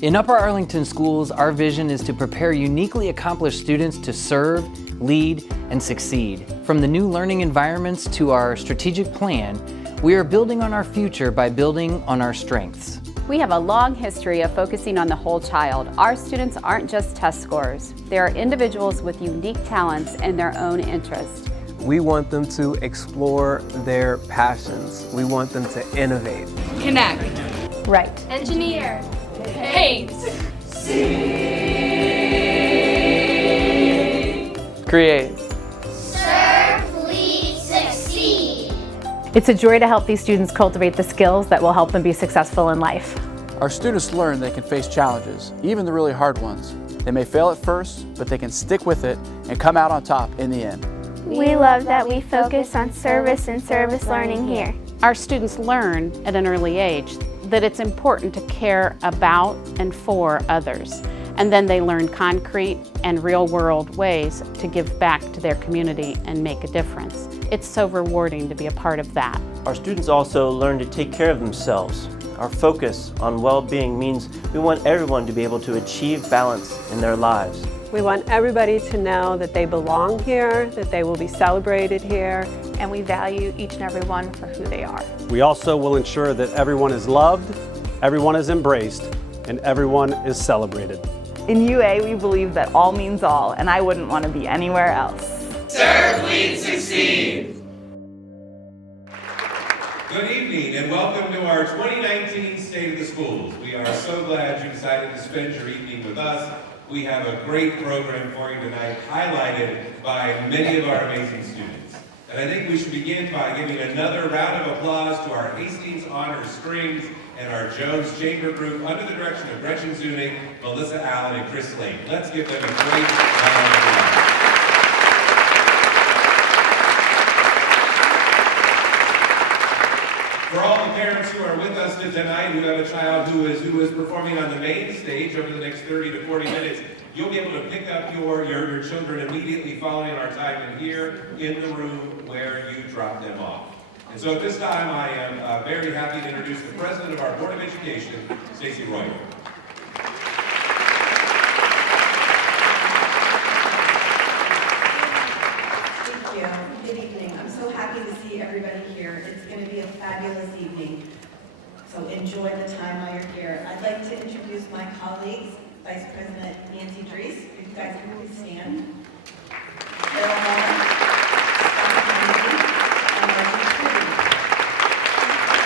In Upper Arlington schools, our vision is to prepare uniquely accomplished students to serve, lead, and succeed. From the new learning environments to our strategic plan, we are building on our future by building on our strengths. We have a long history of focusing on the whole child. Our students aren't just test scores. They are individuals with unique talents and their own interests. We want them to explore their passions. We want them to innovate. Connect. Right. Engineer. Paint. Create. Serve, lead, succeed. It's a joy to help these students cultivate the skills that will help them be successful in life. Our students learn they can face challenges, even the really hard ones. They may fail at first, but they can stick with it and come out on top in the end. We love that we focus on service and service learning here. Our students learn at an early age that it's important to care about and for others. And then they learn concrete and real-world ways to give back to their community and make a difference. It's so rewarding to be a part of that. Our students also learn to take care of themselves. Our focus on well-being means we want everyone to be able to achieve balance in their lives. We want everybody to know that they belong here, that they will be celebrated here. And we value each and every one for who they are. We also will ensure that everyone is loved, everyone is embraced, and everyone is celebrated. In UA, we believe that all means all, and I wouldn't want to be anywhere else. Serve, lead, succeed. Good evening and welcome to our 2019 State of the Schools. We are so glad you decided to spend your evening with us. We have a great program for you tonight, highlighted by many of our amazing students. And I think we should begin by giving another round of applause to our Hastings Honors Strings and our Jones Chamber Group under the direction of Gretchen Zunick, Melissa Allen, and Chris Lane. Let's give them a great round of applause. For all the parents who are with us tonight who have a child who is performing on the main stage over the next 30 to 40 minutes, you'll be able to pick up your children immediately following our time in here in the room where you dropped them off. And so at this time, I am very happy to introduce the President of our Board of Education, Stacey Royer. Thank you. Good evening. I'm so happy to see everybody here. It's going to be a fabulous evening. So enjoy the time while you're here. I'd like to introduce my colleagues, Vice President Nancy Drees. If you guys can please stand. Carol Muller, Scott Kennedy, and Reggie Kirby.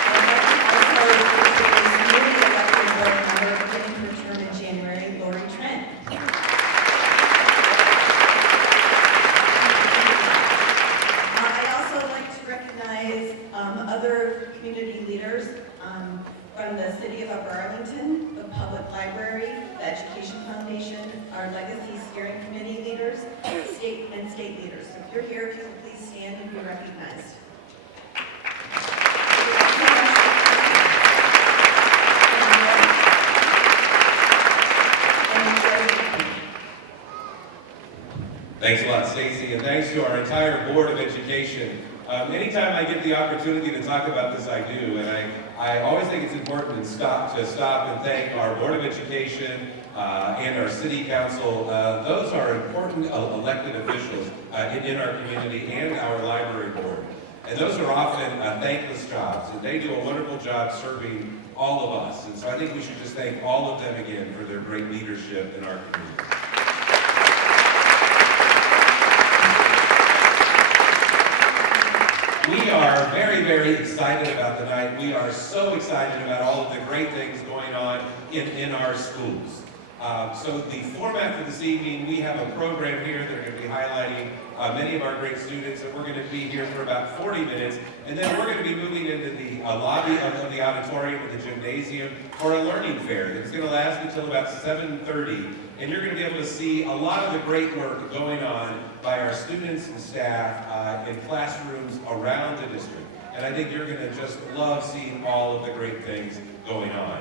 I'd like to also introduce newly elected board member beginning her term in January, Lori Trent. I'd also like to recognize other community leaders from the City of Upper Arlington, the Public Library, the Education Foundation, our Legacy Steering Committee leaders, state leaders. So if you're here, if you could please stand and be recognized. Thanks a lot, Stacey, and thanks to our entire Board of Education. Anytime I get the opportunity to talk about this, I do, and I always think it's important to stop and thank our Board of Education and our City Council. Those are important elected officials in our community and our library board. And those are often thankless jobs, and they do a wonderful job serving all of us. And so I think we should just thank all of them again for their great leadership in our community. We are very, very excited about tonight. We are so excited about all of the great things going on in our schools. So the format for this evening, we have a program here that are going to be highlighting many of our great students, and we're going to be here for about 40 minutes, and then we're going to be moving into the lobby of the auditorium of the gymnasium for a learning fair that's going to last until about 7:30, and you're going to be able to see a lot of the great work going on by our students and staff in classrooms around the district. And I think you're going to just love seeing all of the great things going on.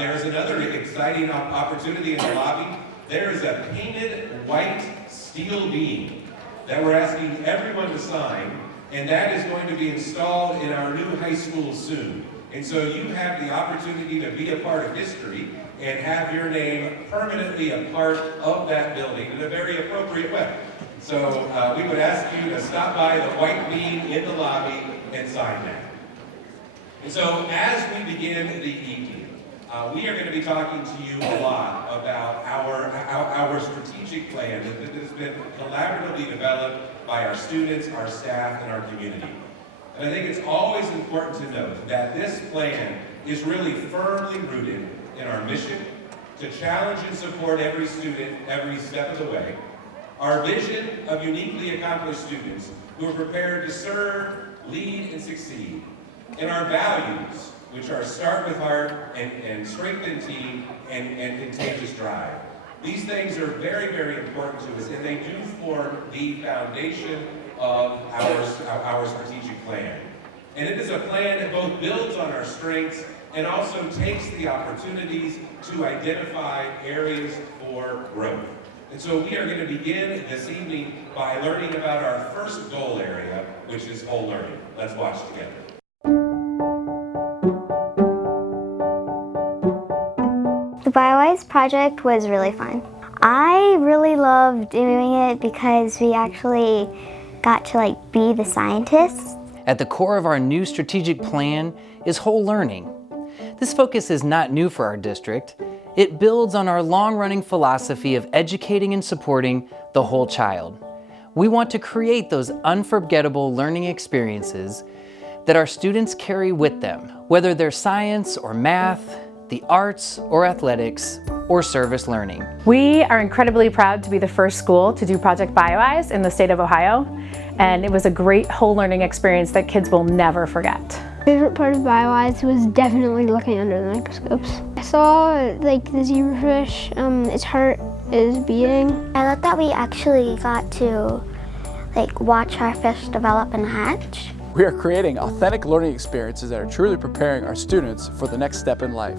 There's another exciting opportunity in the lobby. There is a painted white steel beam that we're asking everyone to sign, and that is going to be installed in our new high school soon. And so you have the opportunity to be a part of history and have your name permanently a part of that building in a very appropriate way. So we would ask you to stop by the white beam in the lobby and sign that. And so as we begin the evening, we are going to be talking to you a lot about our strategic plan that has been collaboratively developed by our students, our staff, and our community. And I think it's always important to note that this plan is really firmly rooted in our mission to challenge and support every student every step of the way, our vision of uniquely accomplished students who are prepared to serve, lead, and succeed, and our values, which are start with heart and strengthen team and contagious drive. These things are very, very important to us, and they do form the foundation of our strategic plan. And it is a plan that both builds on our strengths and also takes the opportunities to identify areas for growth. And so we are going to begin this evening by learning about our first goal area, which is whole learning. Let's watch together. The BioWise project was really fun. I really loved doing it because we actually got to be the scientists. At the core of our new strategic plan is whole learning. This focus is not new for our district. It builds on our long-running philosophy of educating and supporting the whole child. We want to create those unforgettable learning experiences that our students carry with them, whether they're science or math, the arts or athletics, or service learning. We are incredibly proud to be the first school to do Project BioWise in the state of Ohio, and it was a great whole learning experience that kids will never forget. My favorite part of BioWise was definitely looking under the microscopes. I saw the zebrafish, its heart is beating. I love that we actually got to watch our fish develop and hatch. We are creating authentic learning experiences that are truly preparing our students for the next step in life.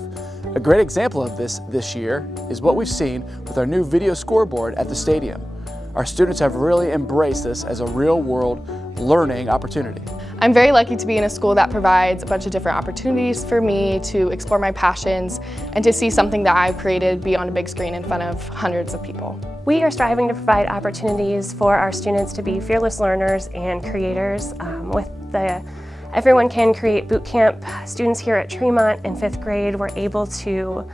A great example of this year is what we've seen with our new video scoreboard at the stadium. Our students have really embraced this as a real-world learning opportunity. I'm very lucky to be in a school that provides a bunch of different opportunities for me to explore my passions and to see something that I've created be on a big screen in front of hundreds of people. We are striving to provide opportunities for our students to be fearless learners and creators. With the Everyone Can Create Boot Camp, students here at Tremont in 5th grade were able to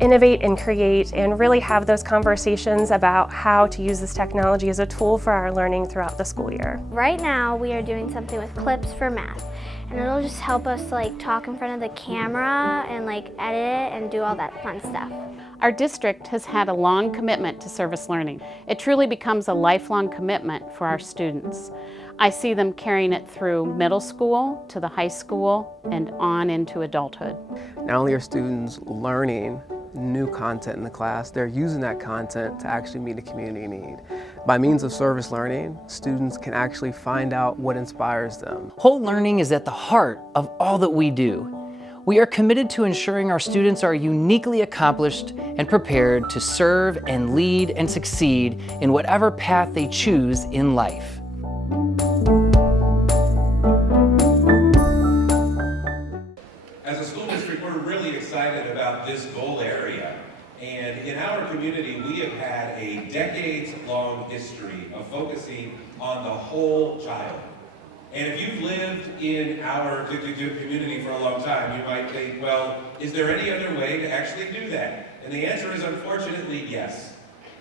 innovate and create and really have those conversations about how to use this technology as a tool for our learning throughout the school year. Right now we are doing something with clips for math, and it'll just help us talk in front of the camera and edit it and do all that fun stuff. Our district has had a long commitment to service learning. It truly becomes a lifelong commitment for our students. I see them carrying it through middle school to the high school and on into adulthood. Not only are students learning new content in the class, they're using that content to actually meet a community need. By means of service learning, students can actually find out what inspires them. Whole learning is at the heart of all that we do. We are committed to ensuring our students are uniquely accomplished and prepared to serve and lead and succeed in whatever path they choose in life. As a school district, we're really excited about this goal area. And in our community, we have had a decades-long history of focusing on the whole child. And if you've lived in our community for a long time, you might think, well, is there any other way to actually do that? And the answer is unfortunately yes.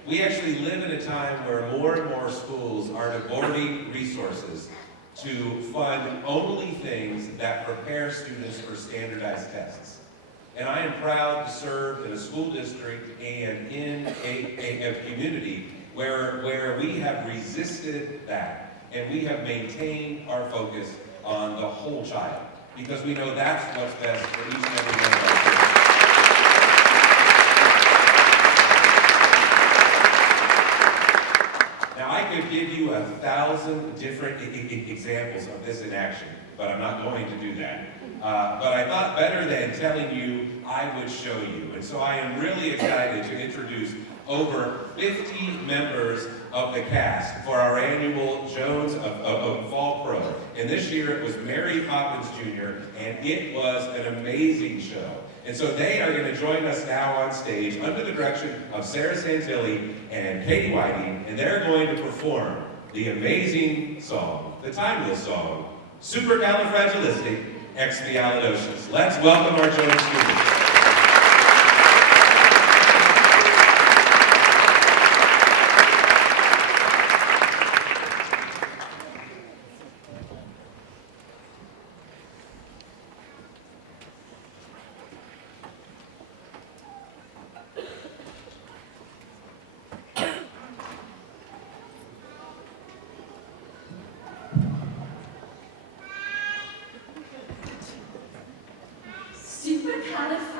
We actually live in a time where more and more schools are devoting resources to fund only things that prepare students for standardized tests. And I am proud to serve in a school district and in a community where we have resisted that and we have maintained our focus on the whole child, because we know that's what's best for each and every one of our kids. Now, I could give you 1,000 different examples of this in action, but I'm not going to do that. But I thought better than telling you, I would show you. And so I am really excited to introduce over 50 members of the cast for our annual Jones of Fall Pro. And this year it was Mary Poppins Jr., and it was an amazing show. And so they are going to join us now on stage under the direction of Sarah Santilli and Katie Whiting, and they're going to perform the amazing song, the timeless song, Supercalifragilisticexpialidocious. Let's welcome our Jones students. Supercalifragilisticexpialidocious.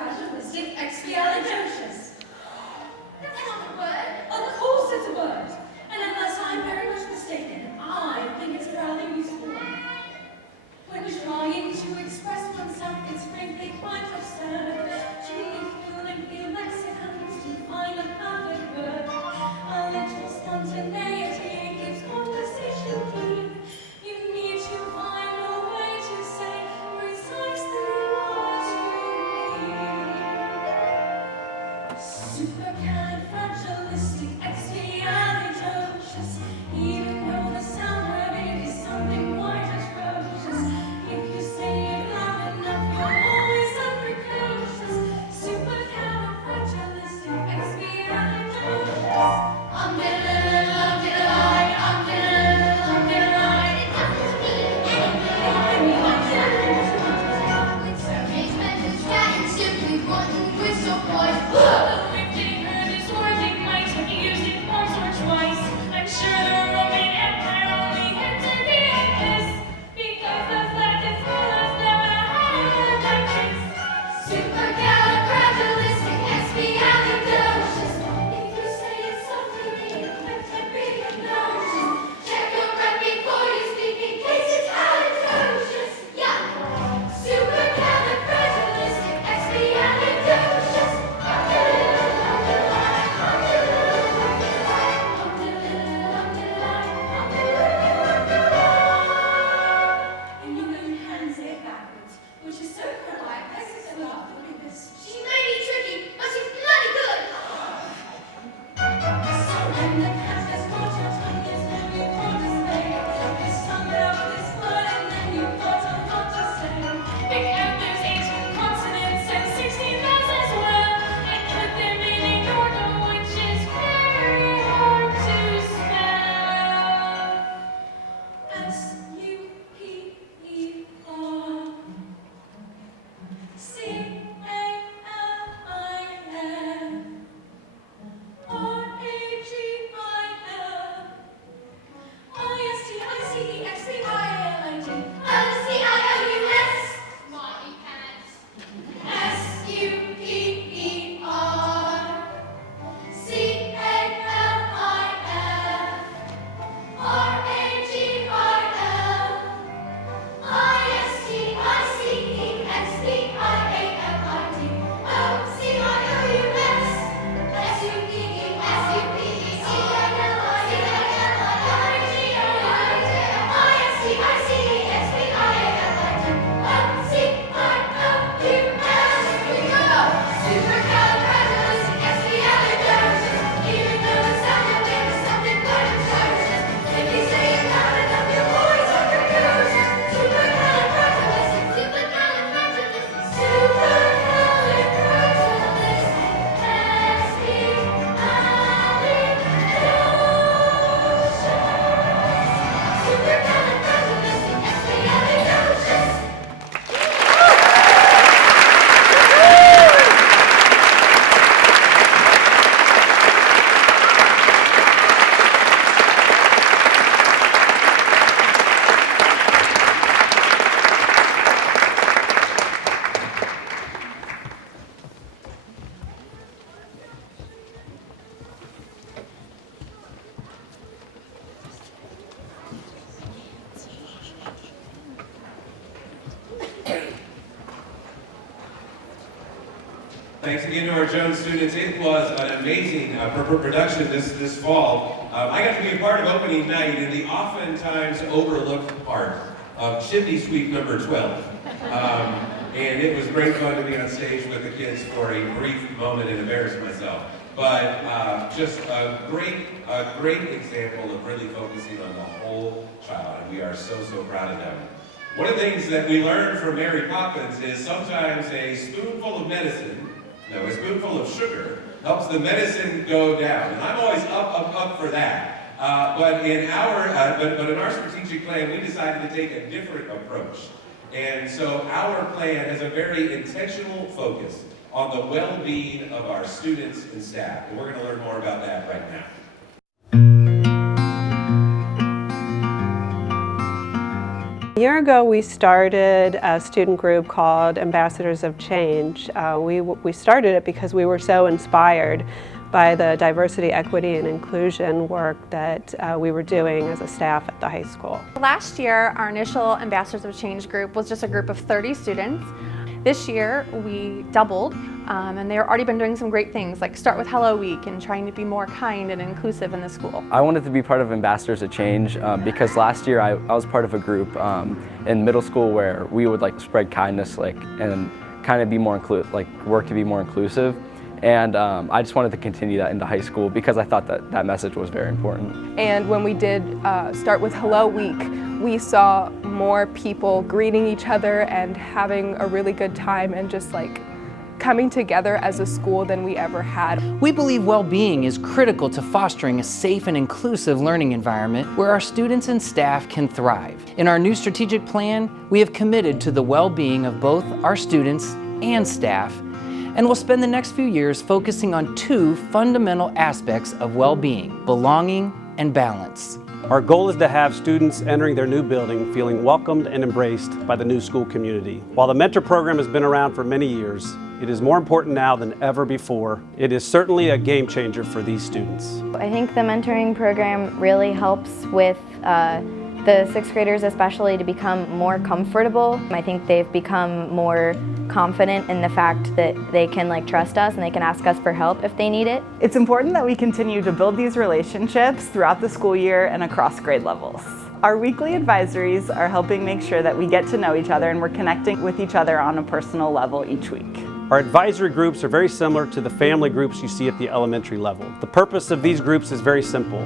Thanks again to our Jones students. It was an amazing production this fall. I got to be a part of opening night in the oftentimes overlooked part of Chimney Sweep number 12. And it was great fun to be on stage with the kids for a brief moment and embarrass myself. But just a great example of really focusing on the whole child, and we are so proud of them. One of the things that we learned from Mary Poppins is sometimes a spoonful of sugar helps the medicine go down, and I'm always up for that. But in our strategic plan, we decided to take a different approach, and so our plan has a very intentional focus on the well-being of our students and staff, and we're going to learn more about that right now. A year ago, we started a student group called Ambassadors of Change. We started it because we were so inspired by the diversity, equity, and inclusion work that we were doing as a staff at the high school. Last year, our initial Ambassadors of Change group was just a group of 30 students. This year, we doubled, and they've already been doing some great things, like Start with Hello Week and trying to be more kind and inclusive in the school. I wanted to be part of Ambassadors of Change because last year I was part of a group in middle school where we would spread kindness and kind of be more work to be more inclusive. And I just wanted to continue that into high school because I thought that message was very important. And when we did Start with Hello Week, we saw more people greeting each other and having a really good time and just coming together as a school than we ever had. We believe well-being is critical to fostering a safe and inclusive learning environment where our students and staff can thrive. In our new strategic plan, we have committed to the well-being of both our students and staff, and we'll spend the next few years focusing on two fundamental aspects of well-being: belonging and balance. Our goal is to have students entering their new building feeling welcomed and embraced by the new school community. While the mentor program has been around for many years, it is more important now than ever before. It is certainly a game changer for these students. I think the mentoring program really helps with the sixth graders especially to become more comfortable. I think they've become more confident in the fact that they can trust us and they can ask us for help if they need it. It's important that we continue to build these relationships throughout the school year and across grade levels. Our weekly advisories are helping make sure that we get to know each other and we're connecting with each other on a personal level each week. Our advisory groups are very similar to the family groups you see at the elementary level. The purpose of these groups is very simple.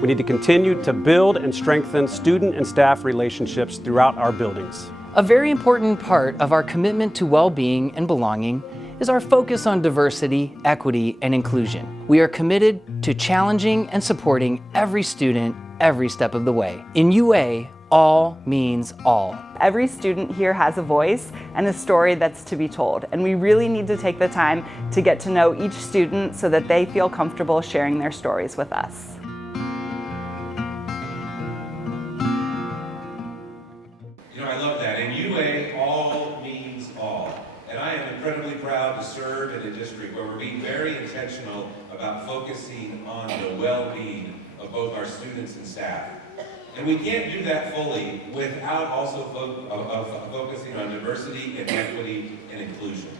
We need to continue to build and strengthen student and staff relationships throughout our buildings. A very important part of our commitment to well-being and belonging is our focus on diversity, equity, and inclusion. We are committed to challenging and supporting every student every step of the way. In UA, all means all. Every student here has a voice and a story that's to be told, and we really need to take the time to get to know each student so that they feel comfortable sharing their stories with us. I love that. In UA, all means all. And I am incredibly proud to serve in a district where we're being very intentional about focusing on the well-being of both our students and staff. And we can't do that fully without also focusing on diversity and equity and inclusion.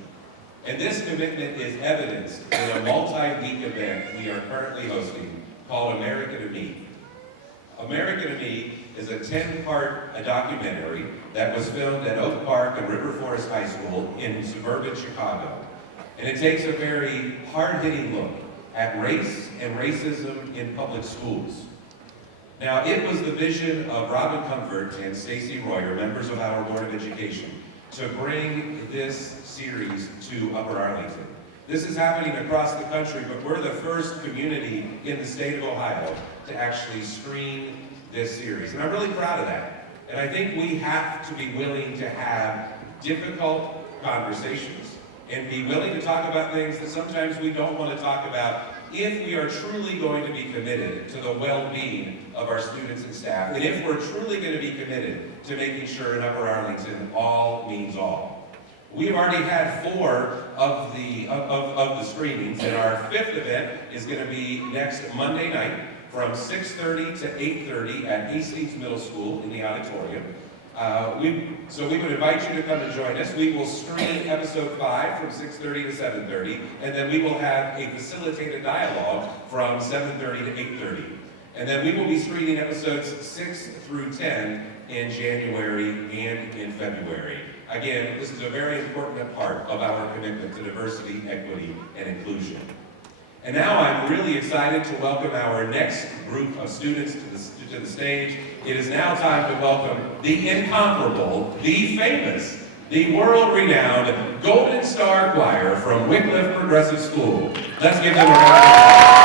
And this commitment is evidenced in a multi-week event we are currently hosting called America to Me. America to Me is a 10-part documentary that was filmed at Oak Park and River Forest High School in suburban Chicago. And it takes a very hard-hitting look at race and racism in public schools. Now, it was the vision of Robin Comfort and Stacy Royer, members of our Board of Education, to bring this series to Upper Arlington. This is happening across the country, but we're the first community in the state of Ohio to actually screen this series. And I'm really proud of that. And I think we have to be willing to have difficult conversations and be willing to talk about things that sometimes we don't want to talk about if we are truly going to be committed to the well-being of our students and staff, and if we're truly going to be committed to making sure in Upper Arlington all means all. We've already had 4 of the screenings, and our 5th event is going to be next Monday night from 6:30 to 8:30 at Hastings Middle School in the auditorium. So we would invite you to come and join us. We will screen episode 5 from 6:30 to 7:30, and then we will have a facilitated dialogue from 7:30 to 8:30. And then we will be screening episodes 6 through 10 in January and in February. Again, this is a very important part of our commitment to diversity, equity, and inclusion. And now I'm really excited to welcome our next group of students to the stage. It is now time to welcome the incomparable, the famous, the world-renowned Golden Star Choir from Wycliffe Progressive School. Let's give them a round of applause.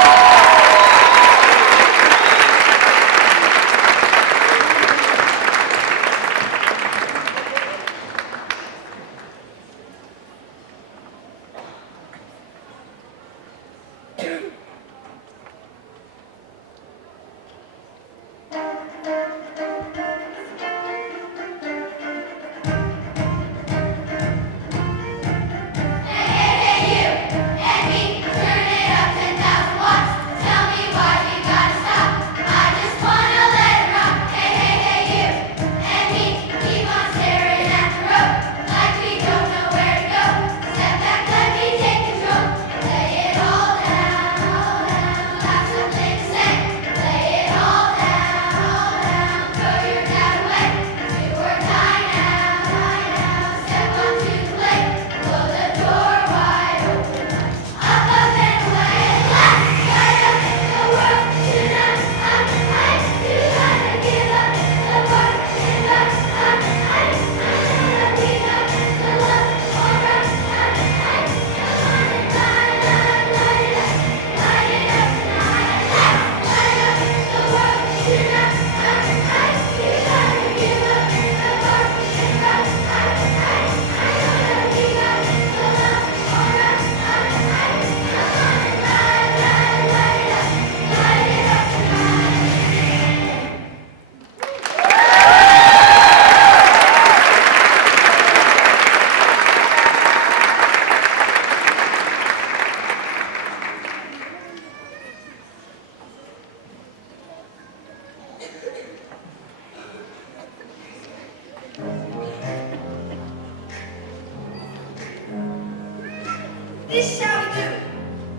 This is how we do it.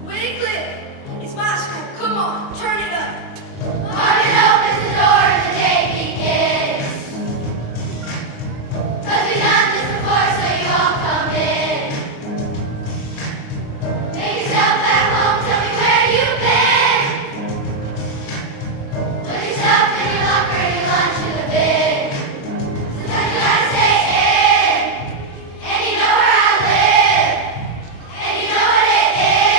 Wycliffe, it's my school. Come on, turn it up. Martin opens the door and the day begins. 'Cause we've done this before, so you all come in. Make yourself at home, tell me where you've been. Put yourself in your locker and your lunch in the bin. Sometimes you gotta stay in, and you know where I live, and you know what it is.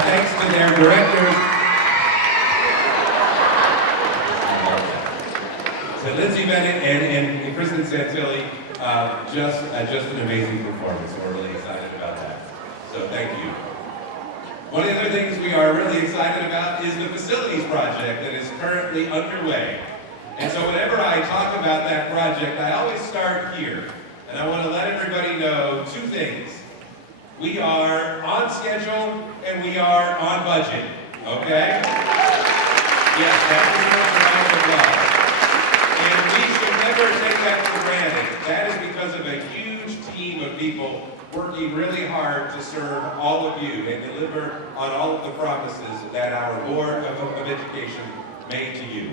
thanks to their directors, to Lindsay Bennett and Kristen Santilli, just an amazing performance. We're really excited about that. So thank you. One of the other things we are really excited about is the facilities project that is currently underway. And so whenever I talk about that project, I always start here. And I want to let everybody know two things. We are on schedule and we are on budget, okay? Yes, that is a round of applause. And we should never take that for granted. That is because of a huge team of people working really hard to serve all of you and deliver on all of the promises that our Board of Education made to you.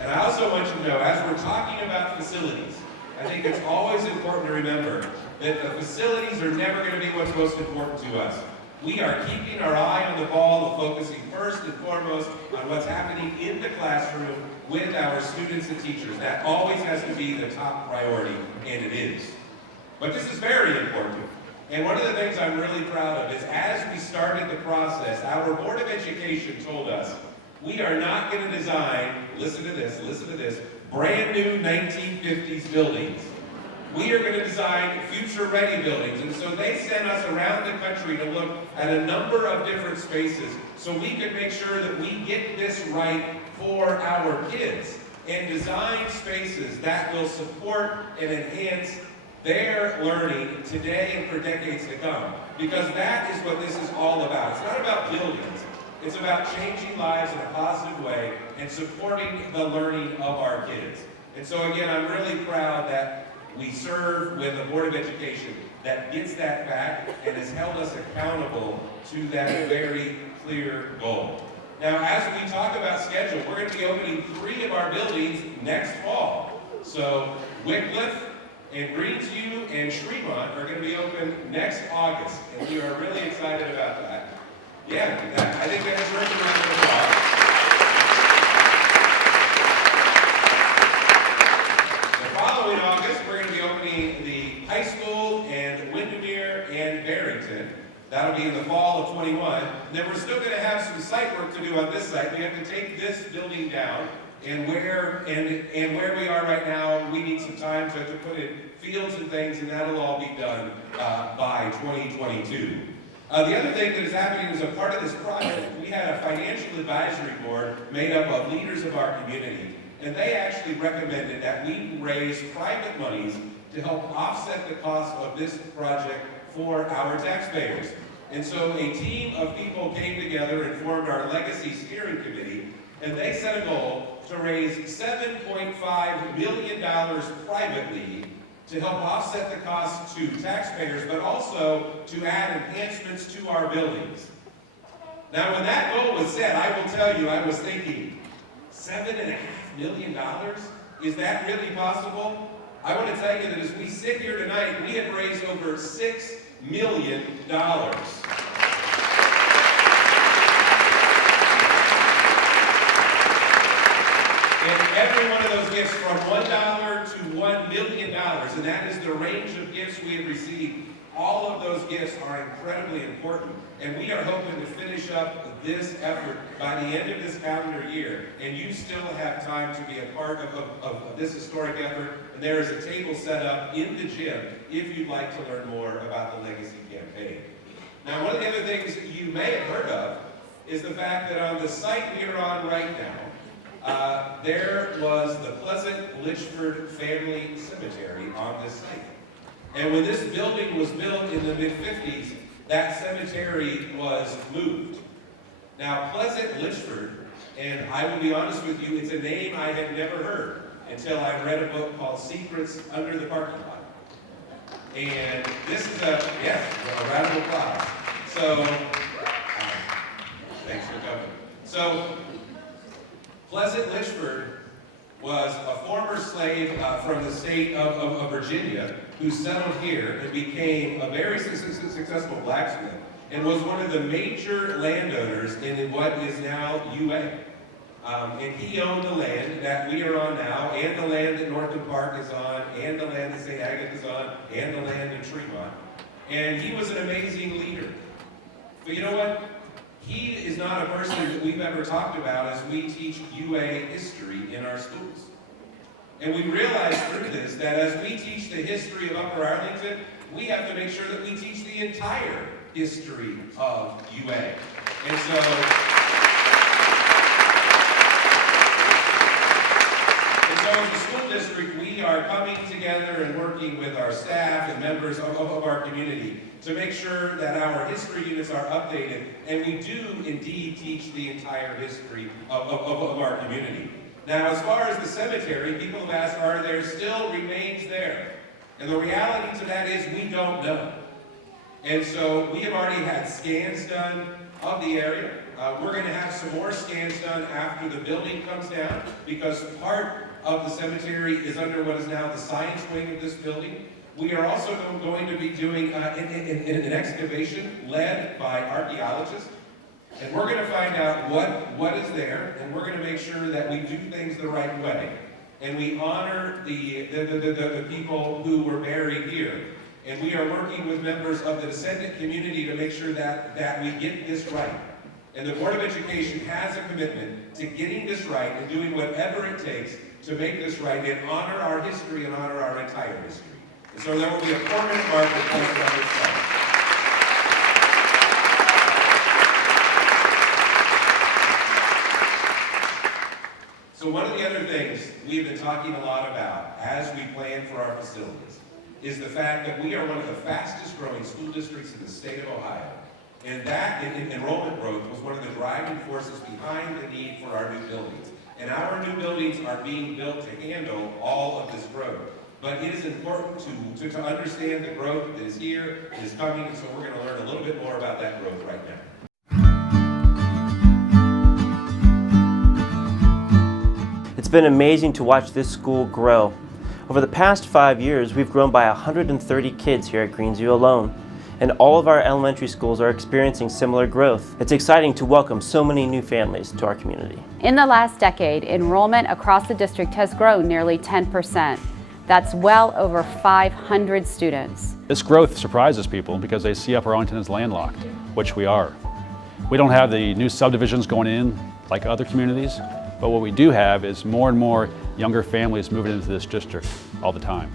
And I also want you to know, as we're talking about facilities, I think it's always important to remember that the facilities are never going to be what's most important to us. We are keeping our eye on the ball of focusing first and foremost on what's happening in the classroom with our students and teachers. That always has to be the top priority, and it is. But this is very important. And one of the things I'm really proud of is as we started the process, our Board of Education told us, we are not going to design, listen to this, brand new 1950s buildings. We are going to design future-ready buildings. And so they sent us around the country to look at a number of different spaces so we could make sure that we get this right for our kids and design spaces that will support and enhance their learning today and for decades to come. Because that is what this is all about. It's not about buildings. It's about changing lives in a positive way and supporting the learning of our kids. And so again, I'm really proud that we serve with a Board of Education that gets that back and has held us accountable to that very clear goal. Now, as we talk about schedule, we're going to be opening 3 of our buildings next fall. So Wycliffe and Greensview and Tremont are going to be open next August, and we are really excited about that. Yeah, I think that is a round of applause. The following August, we're going to be opening the high school and Windermere and Barrington. That'll be in the fall of 21. And then we're still going to have some site work to do on this site. We have to take this building down, and where we are right now, we need some time to put in fields and things, and that'll all be done by 2022. The other thing that is happening as a part of this project, we had a financial advisory board made up of leaders of our community, and they actually recommended that we raise private monies to help offset the cost of this project for our taxpayers. And so a team of people came together and formed our Legacy Steering Committee, and they set a goal to raise $7.5 million privately to help offset the costs to taxpayers, but also to add enhancements to our buildings. Now, when that goal was set, I will tell you, I was thinking, $7.5 million? Is that really possible? I want to tell you that as we sit here tonight, we have raised over $6 million. And every one of those gifts from $1 to $1 million, and that is the range of gifts we have received. All of those gifts are incredibly important, and we are hoping to finish up this effort by the end of this calendar year, and you still have time to be a part of this historic effort, and there is a table set up in the gym if you'd like to learn more about the Legacy campaign. Now, one of the other things you may have heard of is the fact that on the site we are on right now, there was the Pleasant Litchford Family Cemetery on this site. And when this building was built in the mid-50s, that cemetery was moved. Now, Pleasant Litchford, and I will be honest with you, it's a name I had never heard until I read a book called Secrets Under the Parking Lot. And this is a round of applause. So, thanks for coming. So, Pleasant Litchford was a former slave from the state of Virginia who settled here and became a very successful blacksmith and was one of the major landowners in what is now UA. And he owned the land that we are on now, and the land that Northern Park is on, and the land that St. Agatha is on, and the land in Tremont. And he was an amazing leader. But you know what? He not a person that we've ever talked about as we teach UA history in our schools. And we realize through this that as we teach the history of Upper Arlington, we have to make sure that we teach the entire history of UA. And so, as a school district, we are coming together and working with our staff and members of our community to make sure that our history units are updated, and we do indeed teach the entire history of our community. Now, as far as the cemetery, people have asked, are there still remains there? And the reality to that is we don't know. And so we have already had scans done of the area. We're going to have some more scans done after the building comes down, because part of the cemetery is under what is now the science wing of this building. We are also going to be doing an excavation led by archaeologists. And we're going to find out what is there, and we're going to make sure that we do things the right way. And we honor the people who were buried here. And we are working with members of the descendant community to make sure that we get this right. And the Board of Education has a commitment to getting this right and doing whatever it takes to make this right and honor our history and honor our entire history. And so there will be a permanent marker placed on this site. So one of the other things we've been talking a lot about as we plan for our facilities is the fact that we are one of the fastest growing school districts in the state of Ohio. And that enrollment growth was one of the driving forces behind the need for our new buildings. And our new buildings are being built to handle all of this growth. But it is important to understand the growth that is here, that is coming, and so we're going to learn a little bit more about that growth right now. It's been amazing to watch this school grow. Over the past 5 years, we've grown by 130 kids here at Greensview alone. And all of our elementary schools are experiencing similar growth. It's exciting to welcome so many new families to our community. In the last decade, enrollment across the district has grown nearly 10%. That's well over 500 students. This growth surprises people because they see Upper Arlington as landlocked, which we are. We don't have the new subdivisions going in like other communities, but what we do have is more and more younger families moving into this district all the time.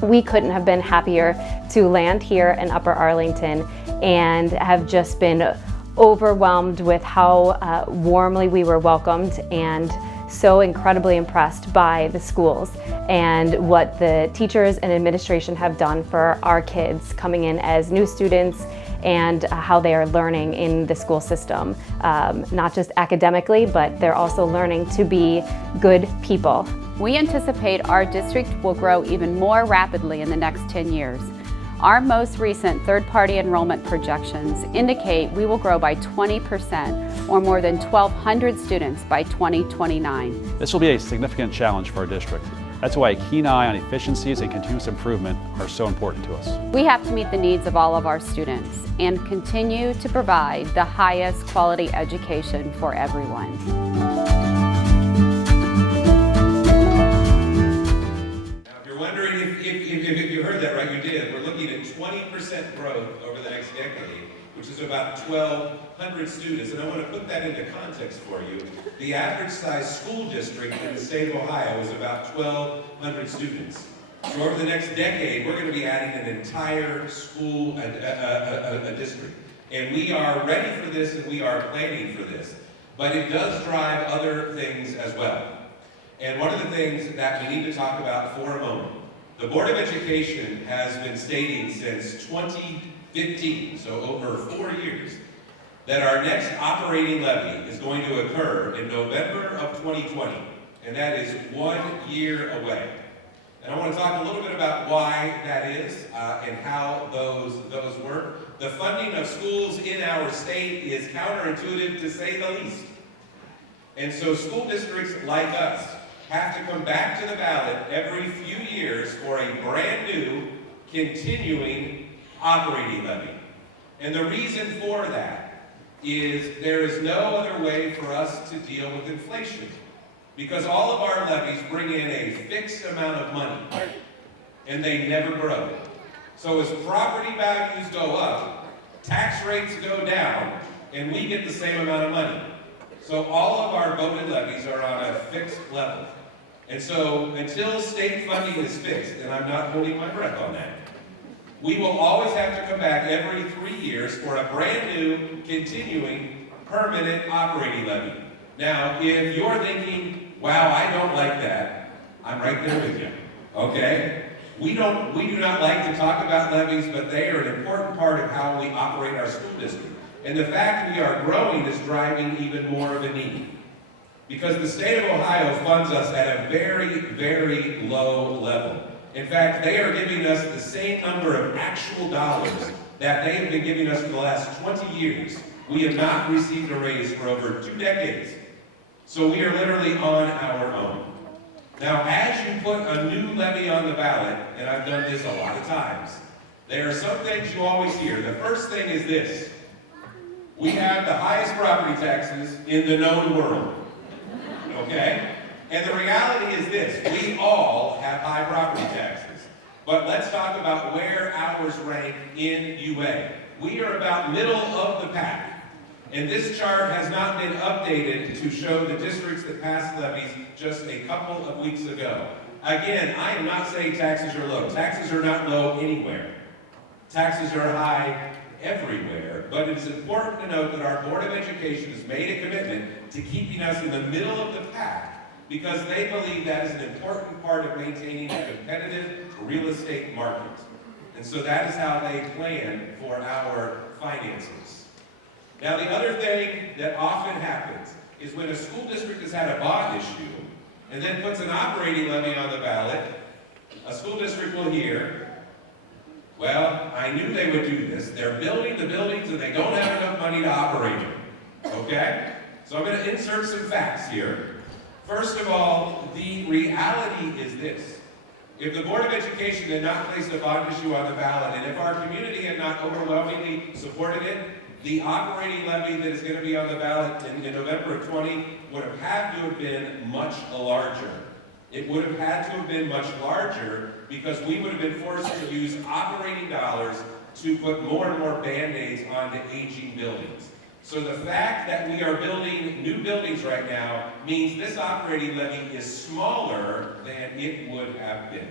We couldn't have been happier to land here in Upper Arlington and have just been overwhelmed with how warmly we were welcomed and so incredibly impressed by the schools and what the teachers and administration have done for our kids coming in as new students and how they are learning in the school system, not just academically, but they're also learning to be good people. We anticipate our district will grow even more rapidly in the next 10 years. Our most recent third-party enrollment projections indicate we will grow by 20% or more than 1,200 students by 2029. This will be a significant challenge for our district. That's why a keen eye on efficiencies and continuous improvement are so important to us. We have to meet the needs of all of our students and continue to provide the highest quality education for everyone. If you heard that right, you did. We're looking at 20% growth over the next decade, which is about 1,200 students. And I want to put that into context for you. The average size school district in the state of Ohio is about 1,200 students. So over the next decade, we're going to be adding an entire school a district. And we are ready for this and we are planning for this. But it does drive other things as well. And one of the things that we need to talk about for a moment, the Board of Education has been stating since 2015, so over 4 years, that our next operating levy is going to occur in November of 2020, and that is 1 year away. And I want to talk a little bit about why that is and how those work. The funding of schools in our state is counterintuitive to say the least. And so school districts like us have to come back to the ballot every few years for a brand new, continuing operating levy. And the reason for that is there is no other way for us to deal with inflation, because all of our levies bring in a fixed amount of money, and they never grow. So as property values go up, tax rates go down, and we get the same amount of money. So all of our voted levies are on a fixed level. And so until state funding is fixed, and I'm not holding my breath on that, we will always have to come back every 3 years for a brand new, continuing, permanent operating levy. Now, if you're thinking, wow, I don't like that, I'm right there with you, okay? We do not like to talk about levies, but they are an important part of how we operate our school district. And the fact we are growing is driving even more of a need. Because the state of Ohio funds us at a very, very low level. In fact, they are giving us the same number of actual dollars that they have been giving us for the last 20 years. We have not received a raise for over 2 decades. So we are literally on our own. Now, as you put a new levy on the ballot, and I've done this a lot of times, there are some things you always hear. The first thing is this: we have the highest property taxes in the known world, okay? And the reality is this: we all have high property taxes. But let's talk about where ours rank in UA. We are about middle of the pack. And this chart has not been updated to show the districts that passed levies just a couple of weeks ago. Again, I am not saying taxes are low. Taxes are not low anywhere. Taxes are high everywhere, but it is important to note that our Board of Education has made a commitment to keeping us in the middle of the pack because they believe that is an important part of maintaining a competitive real estate market. And so that is how they plan for our finances. Now, the other thing that often happens is when a school district has had a bond issue and then puts an operating levy on the ballot, a school district will hear, well, I knew they would do this. They're building the buildings and they don't have enough money to operate them. Okay? So I'm going to insert some facts here. First of all, the reality is this. If the Board of Education had not placed a bond issue on the ballot, and if our community had not overwhelmingly supported it, the operating levy that is going to be on the ballot in November of 20 would have had to have been much larger. It would have had to have been much larger because we would have been forced to use operating dollars to put more and more Band-Aids onto aging buildings. So the fact that we are building new buildings right now means this operating levy is smaller than it would have been.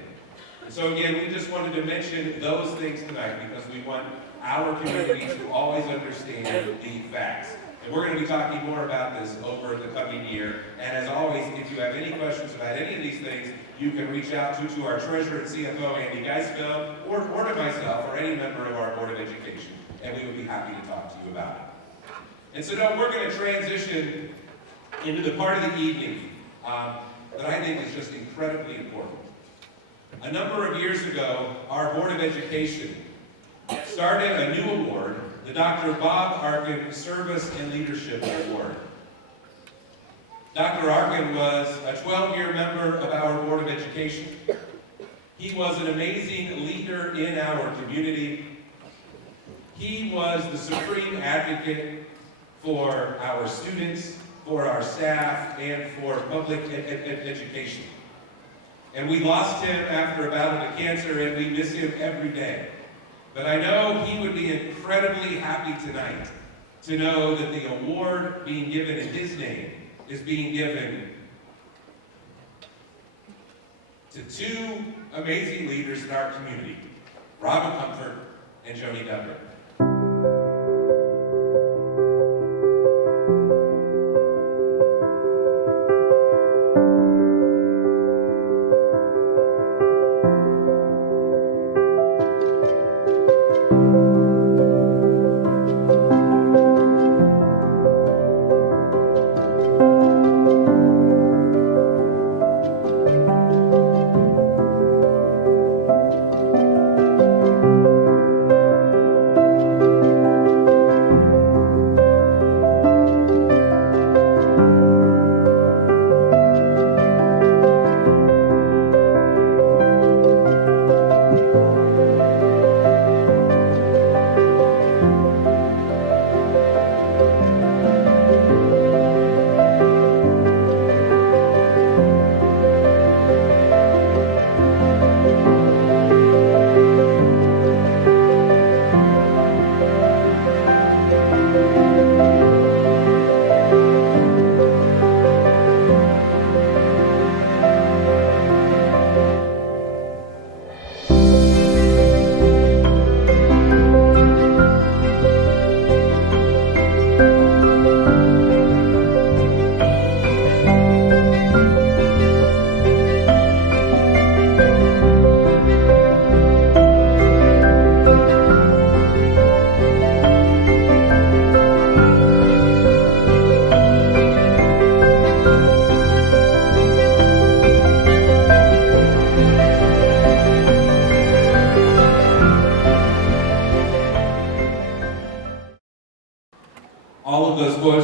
And so again, we just wanted to mention those things tonight because we want our community to always understand the facts. And we're going to be talking more about this over the coming year. And as always, if you have any questions about any of these things, you can reach out to our Treasurer and CFO, Andy Geisfeld, or to myself, or any member of our Board of Education, and we would be happy to talk to you about it. And so now we're going to transition into the part of the evening that I think is just incredibly important. A number of years ago, our Board of Education started a new award, the Dr. Bob Arkin Service and Leadership Award. Dr. Arkin was a 12-year member of our Board of Education. He was an amazing leader in our community. He was the supreme advocate for our students, for our staff, and for public education. And we lost him after a battle with cancer, and we miss him every day. But I know he would be incredibly happy tonight to know that the award being given in his name is being given to two amazing leaders in our community, Robin Comfort and Joni Duggar.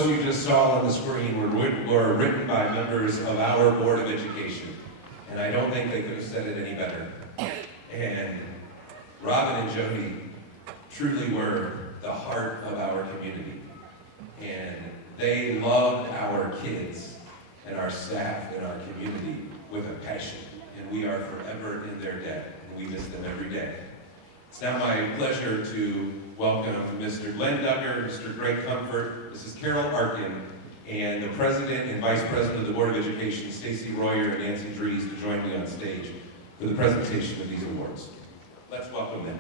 quotes you just saw on the screen were written by members of our Board of Education, and I don't think they could have said it any better. And Robin and Jody truly were the heart of our community, and they loved our kids and our staff and our community with a passion, and we are forever in their debt, and we miss them every day. It's now my pleasure to welcome Mr. Glenn Duggar, Mr. Greg Comfort, Mrs. Carol Arkin, and the President and Vice President of the Board of Education, Stacy Royer and Nancy Dries, to join me on stage for the presentation of these awards. Let's welcome them.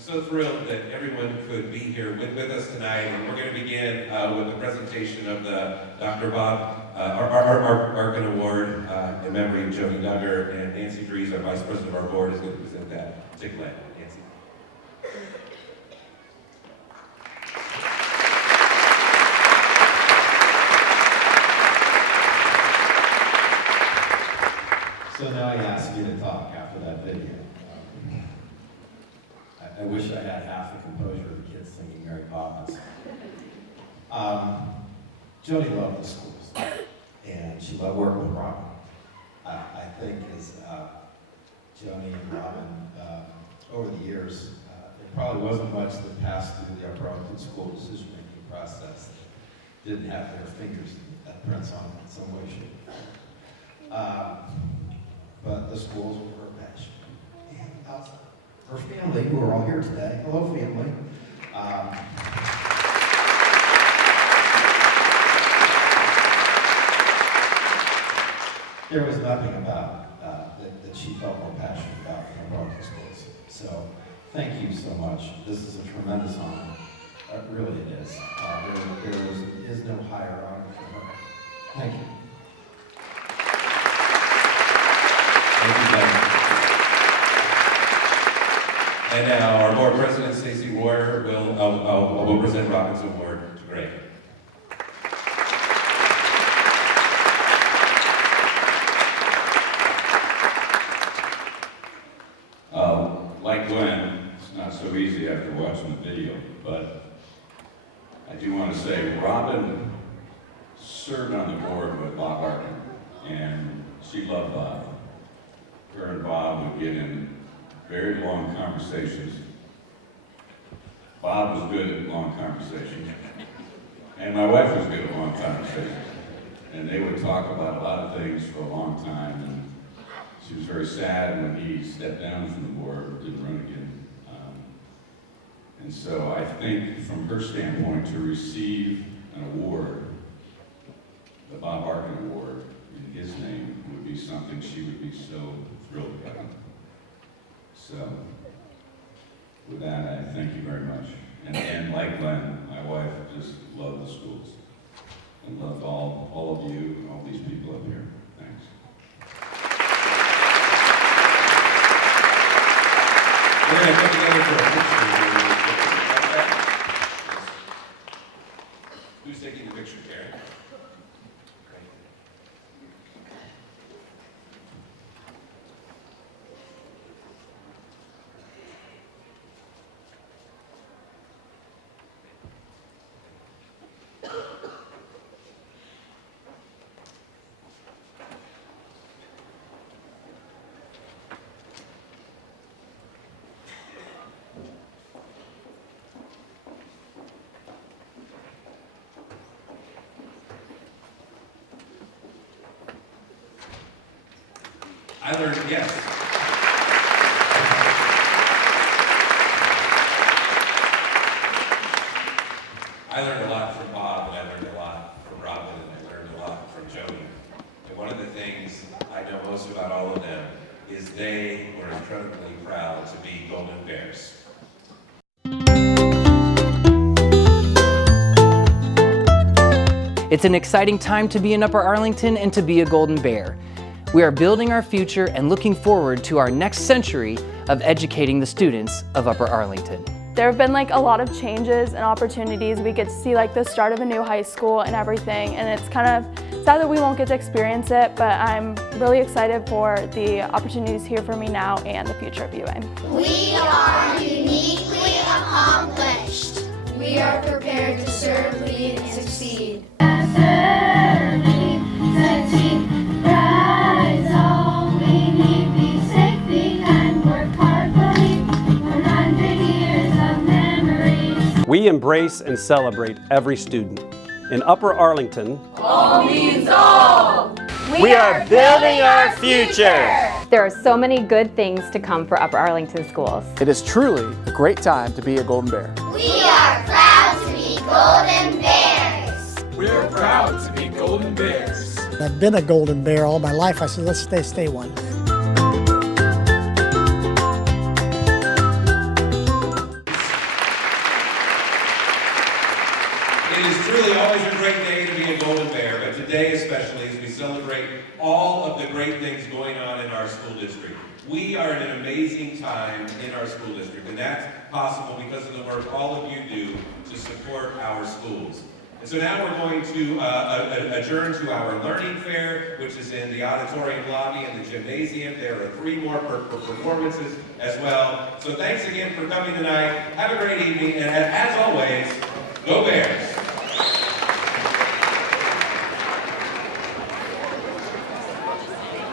So thrilled that everyone could be here with us tonight, and we're going to begin with the presentation of the Dr. Bob Arkin Award in memory of Jody Duggar, and Nancy Dries, our Vice President of our board, is going to present that to Glenn. Nancy. So now I ask you to talk after that video. I wish I had half the composure of the kids singing Mary Poppins. Jody loved the schools, and she loved working with Robin. I think as Jody and Robin, over the years, there probably wasn't much that passed through the Upper Arlington school decision-making process that didn't have their fingers that prints on it in some way, shape, or form. But the schools were her passion. And her family, who are all here today. Hello, family. There was nothing about that she felt more passionate about than Arlington schools. So, thank you so much. This is a tremendous honor. Really, it is. There is no higher honor for her. Thank you. And now our board president, Stacy Royer, will present Robin's award to Greg. Like Glenn, it's not so easy after watching the video, but I do want to say Robin served on the board with Bob Arkin, and she loved Bob. Her and Bob would get in very long conversations. Bob was good at long conversations, and my wife was good at long conversations. And they would talk about a lot of things for a long time, and she was very sad when he stepped down from the board, didn't run again. And so I think from her standpoint, to receive an award, the Bob Arkin Award, in his name, would be something she would be so thrilled about. So, with that, I thank you very much. And like Glenn, my wife just loved the schools and loved all of you and all these people up here. Thanks. We're going to come together for a picture. Who's taking the picture, Karen? I learned, yes. I learned a lot from Bob, and I learned a lot from Robin, and I learned a lot from Jody. And one of the things I know most about all of them is they were incredibly proud to be Golden Bears. It's an exciting time to be in Upper Arlington and to be a Golden Bear. We are building our future and looking forward to our next century of educating the students of Upper Arlington. There have been like a lot of changes and opportunities. We get to see like the start of a new high school and everything, and it's kind of sad that we won't get to experience it, but I'm really excited for the opportunities here for me now and the future of UA. We are uniquely accomplished. We are prepared to serve, lead, and succeed. We embrace and celebrate every student. In Upper Arlington, all means all. We are building our future. There are so many good things to come for Upper Arlington schools. It is truly a great time to be a Golden Bear. We are proud to be Golden Bears. We're proud to be Golden Bears. I've been a Golden Bear all my life. I said, let's stay one. It is truly always a great day to be a Golden Bear, but today especially as we celebrate all of the great things going on in our school district. We are in an amazing time in our school district, and that's possible because of the work all of you do to support our schools. And so now we're going to adjourn to our learning fair, which is in the auditorium lobby and the gymnasium. There are 3 more performances as well. So thanks again for coming tonight. Have a great evening, and as always, go Bears!